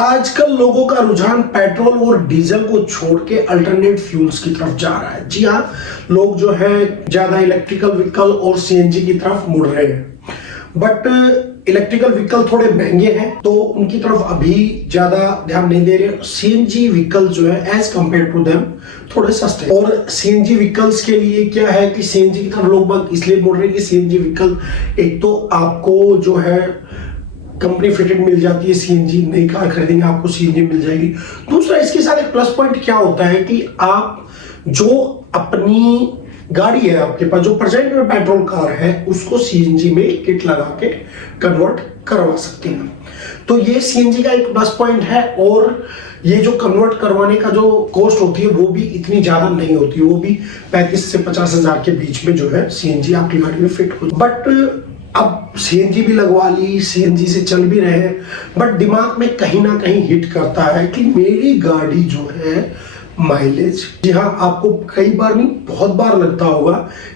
आजकल लोगों का रुझान पेट्रोल और डीजल को छोड़ के अल्टरनेट फ्यूल्स की तरफ जा रहा है। जी हाँ, लोग जो है ज्यादा इलेक्ट्रिकल व्हीकल और सीएनजी की तरफ मुड़ रहे हैं। बट इलेक्ट्रिकल व्हीकल थोड़े महंगे हैं तो उनकी तरफ अभी ज्यादा ध्यान नहीं दे रहे। सीएनजी व्हीकल जो है एज कंपेयर टू देम थोड़े सस्ते। और सीएनजी व्हीकल्स के लिए क्या है कि सीएनजी की तरफ लोग इसलिए मुड़ रहे हैं कि सीएनजी व्हीकल एक तो आपको जो है कंपनी फिटेड मिल जाती है, सीएनजी नई कार खरीदेंगे आपको सीएनजी मिल जाएगी। दूसरा इसके साथ एक प्लस पॉइंट क्या होता है कि आप जो अपनी गाड़ी है आपके पास जो प्रेजेंट में पेट्रोल कार है उसको सीएनजी में किट लगा के कन्वर्ट करवा सकते हैं। तो ये सीएनजी का एक प्लस पॉइंट है। और ये जो कन्वर्ट करवाने का जो कॉस्ट होती है वो भी इतनी ज्यादा नहीं होती, वो भी 35 से 50 हजार के बीच में जो है सीएनजी आपकी गाड़ी में फिट हो। बट अब सीएनजी भी लगवा ली, सीएनजी से चल भी रहे हैं, बट दिमाग में कहीं ना कहीं हिट करता है कि मेरी गाड़ी जो है माइलेज, जी हाँ, आपको कई बार नहीं बहुत बार लगता होगा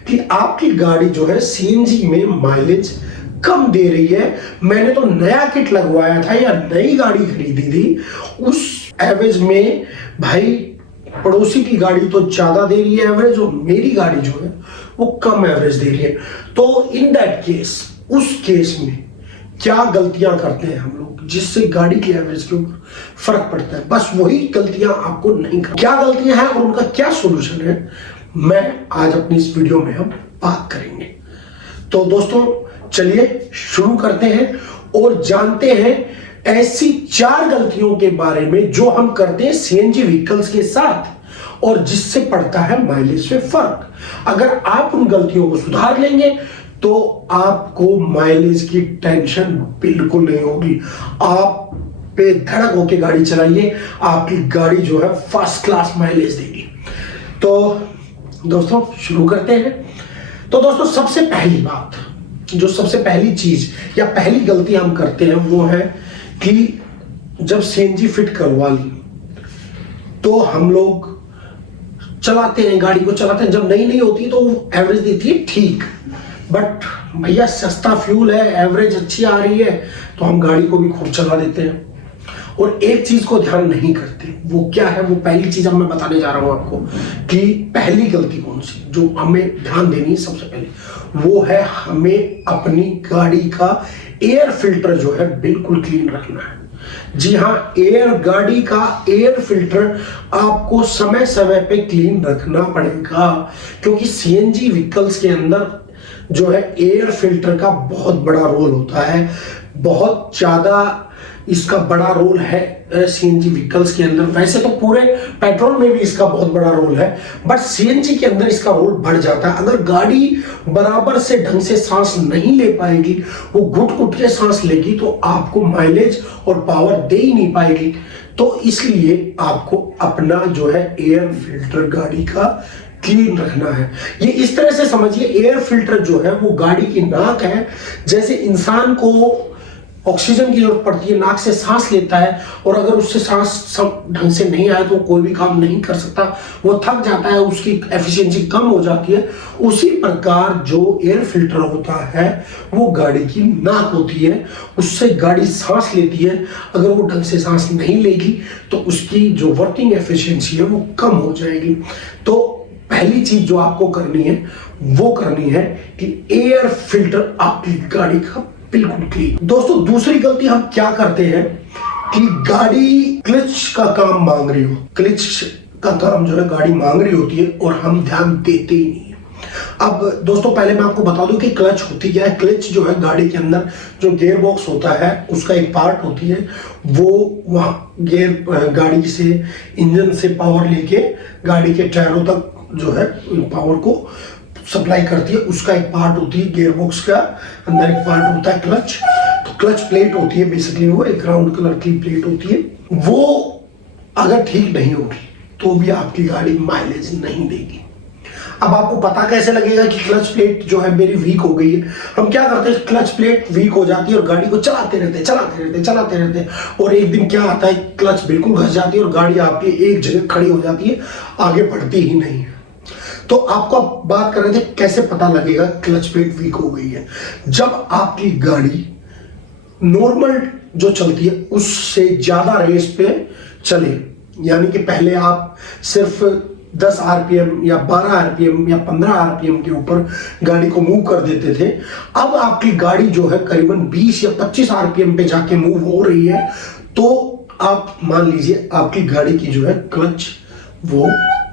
कि आपकी गाड़ी जो है सीएनजी में माइलेज कम दे रही है। मैंने तो नया किट लगवाया था या नई गाड़ी खरीदी थी, उस एवरेज में भाई पड़ोसी की गाड़ी तो ज्यादा दे रही है एवरेज और मेरी गाड़ी जो है वो कम एवरेज दे रही है। तो इन दैट केस, उस केस में क्या गलतियां करते हैं हम लोग जिससे गाड़ी की एवरेज के ऊपर फर्क पड़ता है, बस वही गलतियां आपको नहीं करनी। क्या गलतियां हैं और उनका क्या सोल्यूशन है, मैं आज अपनी इस वीडियो में हम बात करेंगे। तो दोस्तों चलिए शुरू करते हैं और जानते हैं ऐसी 4 गलतियों के बारे में जो हम करते हैं सीएनजी व्हीकल्स के साथ और जिससे पड़ता है माइलेज में फर्क। अगर आप उन गलतियों को सुधार लेंगे तो आपको माइलेज की टेंशन बिल्कुल नहीं होगी। आप बेधड़क होकर गाड़ी चलाइए, आपकी गाड़ी जो है फर्स्ट क्लास माइलेज देगी। तो दोस्तों शुरू करते हैं। तो दोस्तों सबसे पहली बात, जो सबसे पहली चीज या पहली गलती हम करते हैं वो है कि जब सीएनजी फिट करवा ली तो हम लोग चलाते हैं, गाड़ी को चलाते हैं। जब नई नई होती है तो एवरेज देती है ठीक, बट भैया सस्ता फ्यूल है, एवरेज अच्छी आ रही है तो हम गाड़ी को भी खूब चला देते हैं। और एक चीज को ध्यान नहीं करते, वो क्या है, वो पहली चीज अब मैं बताने जा रहा हूं आपको कि पहली गलती कौन सी जो हमें ध्यान देनी है सबसे पहले, वो है हमें अपनी गाड़ी का एयर फिल्टर जो है बिल्कुल क्लीन रखना है। जी हाँ, गाड़ी का एयर फिल्टर आपको समय समय पे क्लीन रखना पड़ेगा, क्योंकि सीएनजी व्हीकल्स के अंदर जो है एयर फिल्टर का बहुत बड़ा रोल होता है। बहुत ज्यादा इसका बड़ा रोल है सीएनजी व्हीकल्स के अंदर। वैसे तो पूरे पेट्रोल में भी इसका बहुत बड़ा रोल है, बट सीएनजी के अंदर इसका रोल बढ़ जाता है। अगर गाड़ी बराबर से ढंग से सांस नहीं ले पाएगी, वो घुट घुट के सांस लेगी तो आपको माइलेज और पावर दे ही नहीं पाएगी। तो इसलिए आपको अपना जो है एयर फिल्टर गाड़ी का क्लीन रखना है। ये इस तरह से समझिए, एयर फिल्टर जो है वो गाड़ी की नाक है। जैसे इंसान को ऑक्सीजन की जरूरत पड़ती है, नाक से सांस लेता है, और अगर उससे सांस ढंग से नहीं आए तो कोई भी काम नहीं कर सकता, वो थक जाता है, उसकी एफिशिएंसी कम हो जाती है। उसी प्रकार जो एयर फिल्टर होता है वो गाड़ी की नाक होती है, उससे गाड़ी सांस लेती है। अगर वो ढंग से सांस नहीं लेगी तो उसकी जो वर्किंग एफिशिएंसी है वो कम हो जाएगी। तो पहली चीज जो आपको करनी है वो करनी है कि एयर फिल्टर आपकी गाड़ी का बिल्कुल क्लीन। दोस्तों दूसरी गलती हम क्या करते हैं कि गाड़ी क्लच का काम मांग रही हो, क्लच का काम जो है गाड़ी मांग रही होती है और हम ध्यान देते ही नहीं है। अब दोस्तों पहले मैं आपको बता दूं कि क्लच होती क्या है। क्लच जो है गाड़ी के अंदर जो गियर बॉक्स होता है उसका एक पार्ट होती है, वो वहाँ गियर गाड़ी से इंजन से पावर लेके गाड़ी के टायरों तक जो है पावर को सप्लाई करती है। उसका एक पार्ट होती है गियर बॉक्स का, अंदर एक पार्ट होता है क्लच। तो क्लच प्लेट होती है बेसिकली, वो एक राउंड कलर की प्लेट होती है। वो अगर ठीक नहीं होगी तो भी आपकी गाड़ी माइलेज नहीं देगी। अब आपको पता कैसे लगेगा कि क्लच प्लेट जो है मेरी वीक हो गई है? हम क्या करते हैं, क्लच प्लेट वीक हो जाती है और गाड़ी को चलाते रहते और एक दिन क्या आता है, क्लच बिल्कुल घस जाती है और गाड़ी आपकी एक जगह खड़ी हो जाती है, आगे बढ़ती ही नहीं है। तो आपको बात कर रहे थे कैसे पता लगेगा क्लच प्लेट वीक हो गई है। जब आपकी गाड़ी नॉर्मल जो चलती है उससे ज्यादा रेस पे चले। यानी कि पहले आप सिर्फ 10 आरपीएम या 12 आरपीएम या 15 आरपीएम के ऊपर गाड़ी को मूव कर देते थे, अब आपकी गाड़ी जो है करीबन 20 या 25 आरपीएम पे जाके मूव हो रही है, तो आप मान लीजिए आपकी गाड़ी की जो है क्लच वो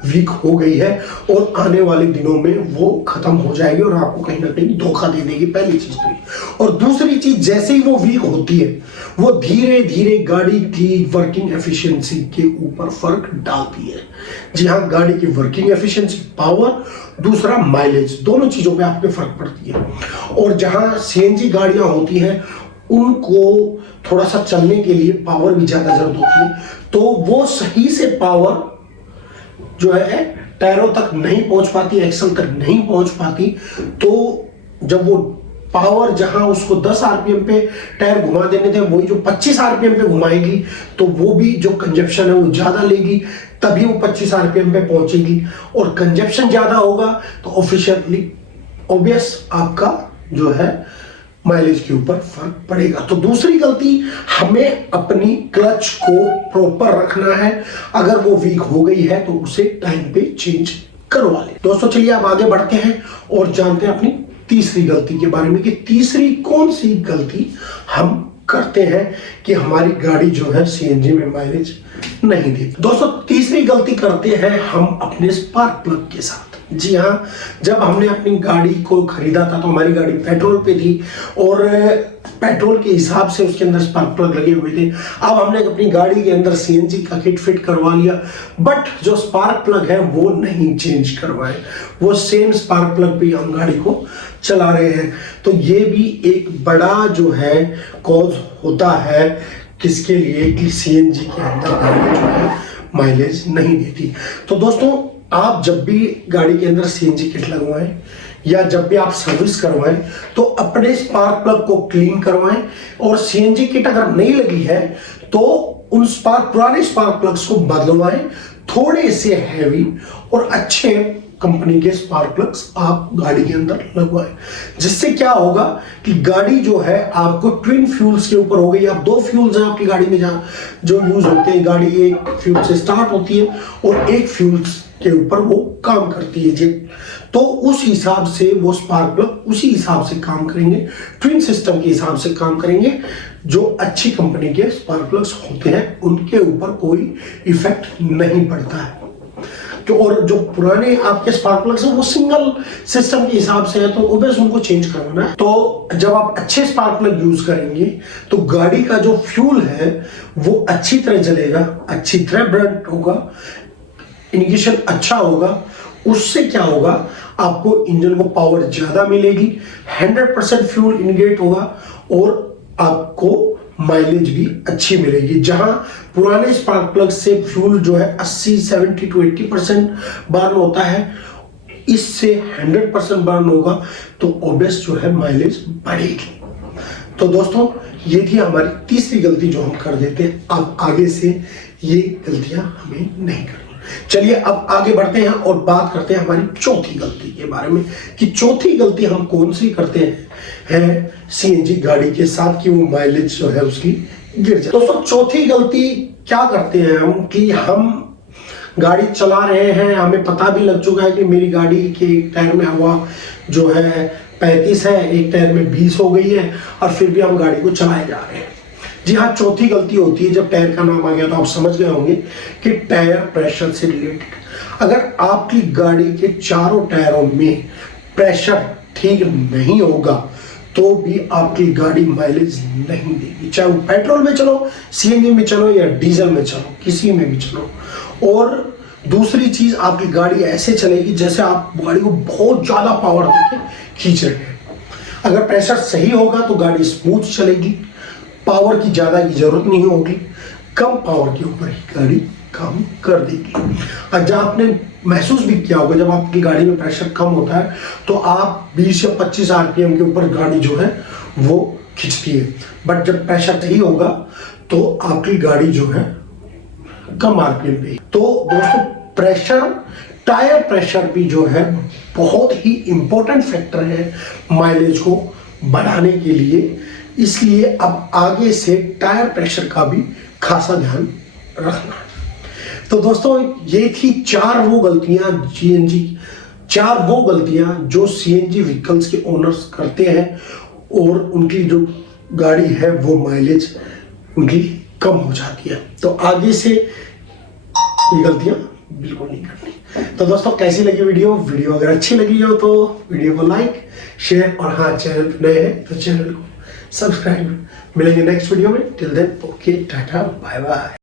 वीक हो गई है और आने वाले दिनों में वो खत्म हो जाएगी और आपको कहीं ना कहीं धोखा दे देगी, पहली चीज तो। और दूसरी चीज, जैसे ही वो वीक होती है वो धीरे धीरे गाड़ी की वर्किंग एफिशिएंसी के ऊपर फर्क डालती है। जी हाँ, गाड़ी की वर्किंग एफिशिएंसी, पावर, दूसरा माइलेज, दोनों चीजों पे आपके फर्क पड़ती है। और जहां सीएनजी गाड़ियां होती हैं उनको थोड़ा सा चलने के लिए पावर भी ज्यादा जरूरत होती है, तो वो सही से पावर जो है टायरों तक नहीं पहुंच पाती, एक्सल तक नहीं पहुंच पाती। तो जब वो पावर जहां उसको 10 आरपीएम पे टायर घुमा देने थे, वही जो 25 आरपीएम पे घुमाएगी, तो वो भी जो कंजप्शन है वो ज्यादा लेगी, तभी वो 25 आरपीएम पे पहुंचेगी। और कंजप्शन ज्यादा होगा तो ऑफिशियली ऑब्वियस आपका जो है माइलेज के ऊपर फर्क पड़ेगा। तो दूसरी गलती, हमें अपनी क्लच को प्रॉपर रखना है। अगर वो वीक हो गई है तो उसे टाइम पे चेंज करवा ले। दोस्तों चलिए अब आगे बढ़ते हैं और जानते हैं अपनी तीसरी गलती के बारे में कि तीसरी कौन सी गलती हम करते हैं कि हमारी गाड़ी जो है सीएनजी में माइलेज नहीं देती। दोस्तों तीसरी गलती करते हैं हम अपने स्पार्क प्लग के साथ। जी हाँ, जब हमने अपनी गाड़ी को खरीदा था तो हमारी गाड़ी पेट्रोल पे थी और पेट्रोल के हिसाब से उसके अंदर स्पार्क प्लग लगे हुए थे। अब हमने अपनी गाड़ी के अंदर सीएनजी का किट फिट करवा लिया, बट जो स्पार्क प्लग है वो नहीं चेंज करवाए, वो सेम स्पार्क प्लग पे हम गाड़ी को चला रहे हैं। तो ये भी एक बड़ा जो है कॉज होता है किसके लिए, कि सीएनजी के अंदर गाड़ी जो है माइलेज नहीं देती। तो दोस्तों आप जब भी गाड़ी के अंदर सीएनजी किट लगवाएं या जब भी आप सर्विस करवाएं तो अपने स्पार्क प्लग को क्लीन करवाएं। और सीएनजी किट अगर नहीं लगी है तो उन पुराने स्पार्क प्लग्स को बदलवाएं, थोड़े से हैवी और अच्छे कंपनी के स्पार्क प्लग्स आप गाड़ी के अंदर लगवाएं। जिससे क्या होगा कि गाड़ी जो है आपको ट्विन फ्यूल्स के ऊपर हो गई। अब 2 फ्यूल्स हैं आपकी गाड़ी में जहाँ जो यूज होते हैं। गाड़ी एक फ्यूल से स्टार्ट होती है और एक फ्यूल के ऊपर वो काम करती है जी। तो उस हिसाब से वो स्पार्क प्लग उसी हिसाब से काम करेंगे, ट्विन सिस्टम के हिसाब से काम करेंगे। जो अच्छी कंपनी के स्पार्क प्लग्स होते हैं उनके ऊपर कोई इफेक्ट नहीं पड़ता है। तो और जो पुराने आपके स्पार्क प्लग्स हैं वो सिंगल सिस्टम के हिसाब से है, तो ऑब्वियसली उनको चेंज करवाना है। तो जब आप अच्छे स्पार्क प्लग यूज करेंगे तो गाड़ी का जो फ्यूल है वो अच्छी तरह जलेगा, अच्छी तरह बर्न होगा, इंडिकेशन अच्छा होगा। उससे क्या होगा, आपको इंजन को पावर ज्यादा मिलेगी, 100% फ्यूल इंडिकेट होगा और आपको माइलेज भी अच्छी मिलेगी। जहां पुराने स्पार्क प्लग से फ्यूल जो है 80, 70 to 80% बर्न होता है, इससे 100% बर्न होगा तो ऑब्वियस जो है माइलेज बढ़ेगी। तो दोस्तों ये थी हमारी तीसरी गलती जो हम कर देते हैं। अब आगे से ये गलतियां हमें नहीं करनी। चलिए अब आगे बढ़ते हैं और बात करते हैं हमारी चौथी गलती के बारे में कि चौथी गलती हम कौन सी करते हैं सीएनजी गाड़ी के साथ कि वो माइलेज जो है उसकी गिर जाए। दोस्तों चौथी गलती क्या करते हैं हम कि हम गाड़ी चला रहे हैं, हमें पता भी लग चुका है कि मेरी गाड़ी के एक टायर में हवा जो है 35 है, एक टायर में 20 हो गई है और फिर भी हम गाड़ी को चलाए जा रहे हैं। जी हाँ, चौथी गलती होती है, जब टायर का नाम आ गया तो आप समझ गए होंगे कि टायर प्रेशर से रिलेटेड। अगर आपकी गाड़ी के चारों टायरों में प्रेशर ठीक नहीं होगा तो भी आपकी गाड़ी माइलेज नहीं देगी, चाहे वो पेट्रोल में चलो, सीएनजी में चलो या डीजल में चलो, किसी में भी चलो। और दूसरी चीज, आपकी गाड़ी ऐसे चलेगी जैसे आप गाड़ी को बहुत ज्यादा पावर देके खींच रहे हैं। अगर प्रेशर सही होगा तो गाड़ी स्मूथ चलेगी, पावर की ज्यादा की जरूरत नहीं होगी, कम पावर के ऊपर ही गाड़ी काम कर देगी। और जब आपने महसूस भी किया होगा, जब आपकी गाड़ी में प्रेशर कम होता है तो आप 20 या 25 आरपीएम के ऊपर गाड़ी जो है वो खींचती है, बट जब प्रेशर सही होगा तो आपकी गाड़ी जो है कम आरपीएम पे। तो दोस्तों प्रेशर, टायर प्रेशर भी जो है बहुत ही इंपॉर्टेंट फैक्टर है माइलेज को बढ़ाने के लिए, इसलिए अब आगे से टायर प्रेशर का भी खासा ध्यान रखना है। तो दोस्तों ये थी 4 वो गलतियां जो सीएनजी व्हीकल्स के ओनर्स करते हैं और उनकी जो गाड़ी है वो माइलेज उनकी कम हो जाती है। तो आगे से ये गलतियां बिल्कुल नहीं करनी। तो दोस्तों कैसी लगी वीडियो अगर अच्छी लगी हो तो वीडियो को लाइक शेयर और हाँ चैनल पर नए हैं तो चैनल को सब्सक्राइब। मिलेंगे नेक्स्ट वीडियो में। Till then okay tata bye bye.